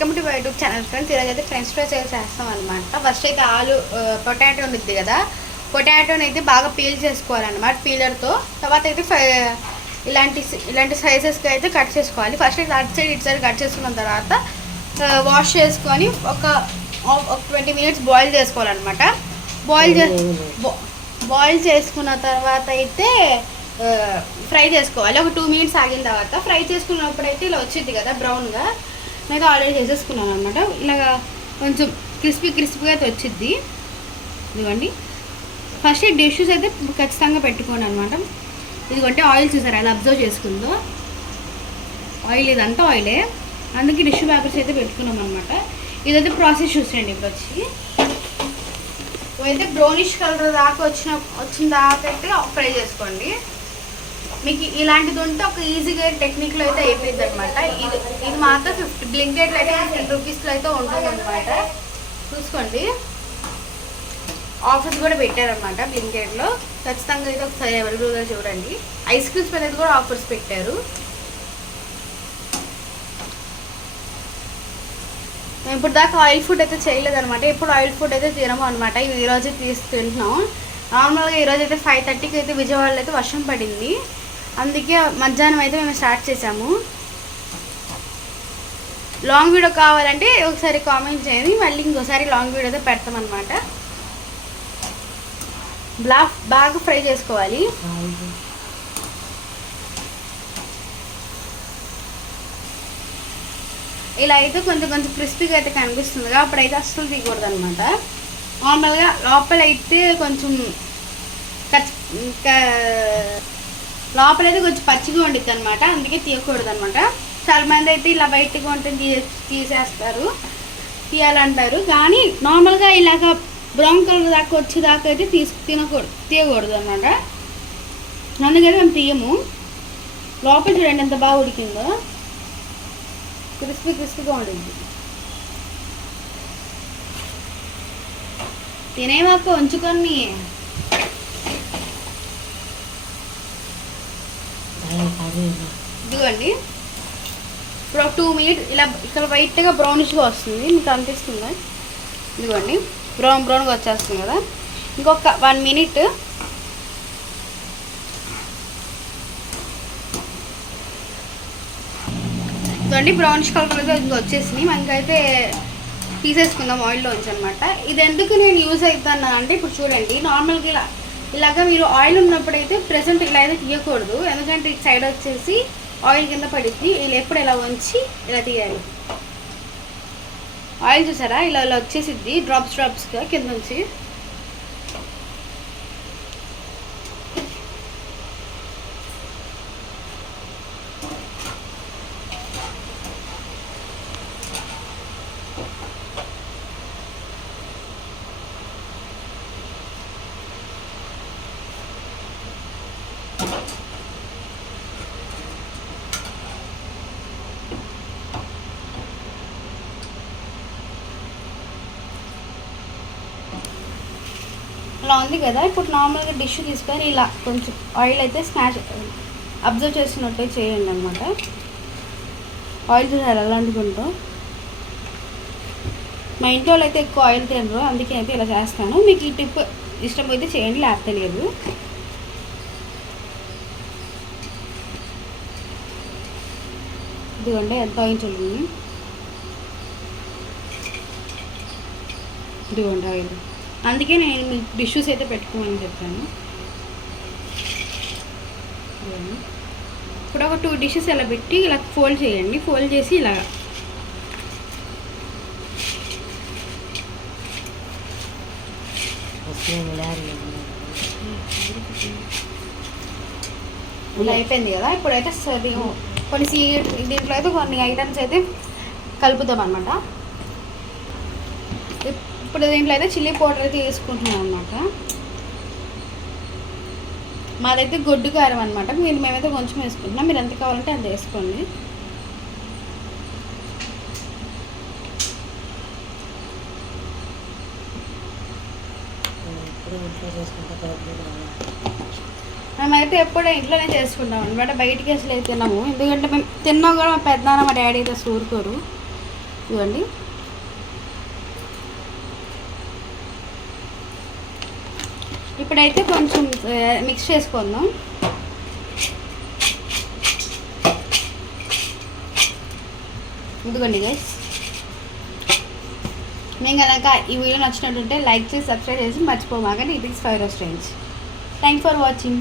Welcome to my YouTube channel friends. ఈరోజు అయితే French fries అయితే చేస్తాం అనమాట. ఫస్ట్ అయితే ఆలు పొటాటో ఉంది కదా, పొటాటోని అయితే బాగా పీల్ చేసుకోవాలన్నమాట పీలర్తో. తర్వాత అయితే ఇలాంటి సైజెస్కి అయితే కట్ చేసుకోవాలి. ఫస్ట్ అయితే అటు సైడ్ ఇటు సైడ్ కట్ చేసుకున్న తర్వాత వాష్ చేసుకొని ఒక 20 minutes బాయిల్ చేసుకోవాలన్నమాట. బాయిల్ చేసుకున్న తర్వాత అయితే ఫ్రై చేసుకోవాలి. ఒక 2 minutes ఆగిన తర్వాత ఫ్రై చేసుకున్నప్పుడు అయితే ఇలా వచ్చింది కదా బ్రౌన్గా, నేను ఆల్రెడీ చేసేసుకున్నాను అనమాట. ఇలాగా కొంచెం క్రిస్పీగా అయితే వచ్చింది. ఇదిగోండి, ఫస్ట్ డిషెస్ అయితే ఖచ్చితంగా పెట్టుకోండి అనమాట. ఇదిగోంటే ఆయిల్ చూసారు అలా అబ్జర్వ్ చేసుకుందో, ఆయిల్ ఇదంతా ఆయిలే, అందుకే టిష్యూ పేపర్స్ అయితే పెట్టుకున్నాం అనమాట. ఇదైతే ప్రాసెస్ చూసేయండి. ఇప్పుడు అయితే బ్రౌనిష్ కలర్ దాకా వచ్చిన దాకా అయితే ఫ్రై చేసుకోండి. మీకు ఇలాంటిది ఉంటే ఒక ఈజీగా టెక్నిక్లో అయితే అయిపోయింది అనమాట. ఇది మాత్రం బ్లింకెట్లో అయితే 50 రూపీస్లో అయితే ఉంటుంది అనమాట. చూసుకోండి, ఆఫర్స్ కూడా పెట్టారనమాట బ్లింకెట్లో. ఖచ్చితంగా అయితే ఒకసారి అవైలబుల్గా చూడండి. ఐస్ క్రీమ్స్ అనేది కూడా ఆఫర్స్ పెట్టారు. మేము ఇప్పుడు దాకా ఆయిల్ ఫుడ్ అయితే చేయలేదన్నమాట. ఇప్పుడు ఆయిల్ ఫుడ్ అయితే తినము అనమాట. ఈరోజు తీసుకుంటున్నాం. నార్మల్గా ఈరోజు అయితే 5:30కి అయితే విజయవాడలో అయితే వర్షం పడింది, అందుకే మధ్యాహ్నం అయితే మేము స్టార్ట్ చేసాము. లాంగ్ వీడియో కావాలంటే ఒకసారి కామెంట్ చేయండి, మళ్ళీ ఇంకోసారి లాంగ్ వీడియో అయితే పెడతామన్నమాట. బాగా ఫ్రై చేసుకోవాలి. ఇలా అయితే కొంచెం క్రిస్పీగా అయితే కనిపిస్తుంది, అప్పుడైతే అస్సలు తీయకూడదు అనమాట. నార్మల్గా లోపలైతే కొంచెం లోపలైతే కొంచెం పచ్చిగా ఉండిద్ది అనమాట, అందుకే తీయకూడదు అనమాట. చాలా మంది అయితే ఇలా బయటగా ఉంటుంది తీసేస్తారు, తీయాలంటారు. కానీ నార్మల్గా ఇలాగ బ్రౌన్ కలర్ దాకా వచ్చేదాకా అయితే తీయకూడదు అనమాట. అందుకని మేము తీయము. లోపల చూడండి ఎంత బాగా ఉడికిందో, క్రిస్పీగా ఉండింది. తినేవాక ఉంచుకొని ఇదిగోండి. ఇప్పుడు 2 minutes ఇలా ఇక్కడ వైట్గా బ్రౌనిష్గా వస్తుంది, మీకు అనిపిస్తుంది. ఇదిగోండి, బ్రౌన్గా వచ్చేస్తుంది కదా. ఇంకొక 1 minute ఇదిగోండి, బ్రౌనిష్ కలర్ అయితే ఇంకా వచ్చేసింది. మనకైతే తీసేసుకుందాం ఆయిల్లోంచి అనమాట. ఇది ఎందుకు నేను యూజ్ అవుతాను అంటే, ఇప్పుడు చూడండి, నార్మల్గా ఇలాగా మీరు ఆయిల్ ఉన్నప్పుడైతే ప్రెసెంట్ ఇలా అయితే తీయకూడదు, ఎందుకంటే ఇటు సైడ్ వచ్చేసి ఆయిల్ కింద పడుద్ది. ఇలా ఎప్పుడు ఇలా వంచి ఇలా తీయాలి. ఆయిల్ చూసారా ఇలా వచ్చేసిద్ది డ్రాప్స్గా కింద నుంచి. ఇలా ఉంది కదా. ఇప్పుడు నార్మల్గా డిష్ తీసుకొని ఇలా కొంచెం ఆయిల్ అయితే అబ్జర్వ్ చేసినట్టు చేయండి అనమాట. ఆయిల్ చూసారు ఎలా అందుకుంటూ. మా ఇంట్లో అయితే ఎక్కువ ఆయిల్ తినరు, అందుకే అయితే ఇలా చేస్తాను. మీకు ఈ టిప్ ఇష్టమైతే చేయండి, లేకపోతే తెలియదు. ఇదిగోండి ఎంత ఆయిల్ చల్లింది. ఇదిగోండి ఆయిల్, అందుకే నేను మీకు డిష్యూస్ అయితే పెట్టుకోమని చెప్పాను. ఇప్పుడు ఒక 2 dishes ఇలా పెట్టి ఇలా ఫోల్డ్ చేయండి. ఫోల్డ్ చేసి ఇలా ఇలా అయిపోయింది కదా. ఇప్పుడైతే దీంట్లో అయితే కొన్ని ఐటమ్స్ అయితే కలుపుతాం అనమాట. ఇప్పుడు దీంట్లో అయితే చిల్లీ పౌడర్ అయితే వేసుకుంటున్నాం అనమాట. మాదైతే గొడ్డు కారం అనమాట. మేమైతే కొంచెం వేసుకుంటున్నాం, మీరు ఎంత కావాలంటే అంత వేసుకోండి. మేమైతే ఎప్పుడూ ఇంట్లోనే చేసుకుంటాం అనమాట, బయటికి అసలు అయితే తిన్నాము. ఎందుకంటే మేము తిన్నాం కూడా మా పెద్దనాన్న మా డాడీ అయితే ఊరుకోరు. ఇవ్వండి. ఇప్పుడైతే కొంచెం మిక్స్ చేసుకుందాం. ఇదిగోండి గైస్, మేము కనుక ఈ వీడియో నచ్చినట్టుంటే లైక్ చేసి సబ్స్క్రైబ్ చేసి మర్చిపోమాకండి. It is five range. Thank for watching.